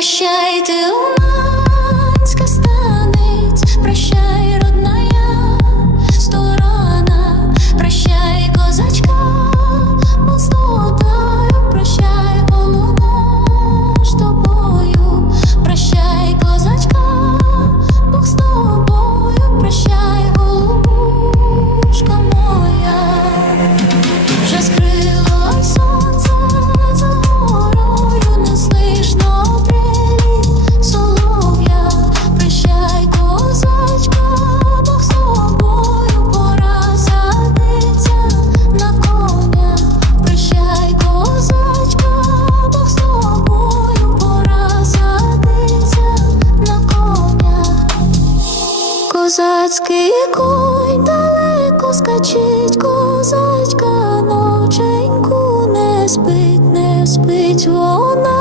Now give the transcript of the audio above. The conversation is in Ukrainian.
Прощайте, уманська Козацький конь далеко скачить, козацька ноченьку не спить, не спить вона.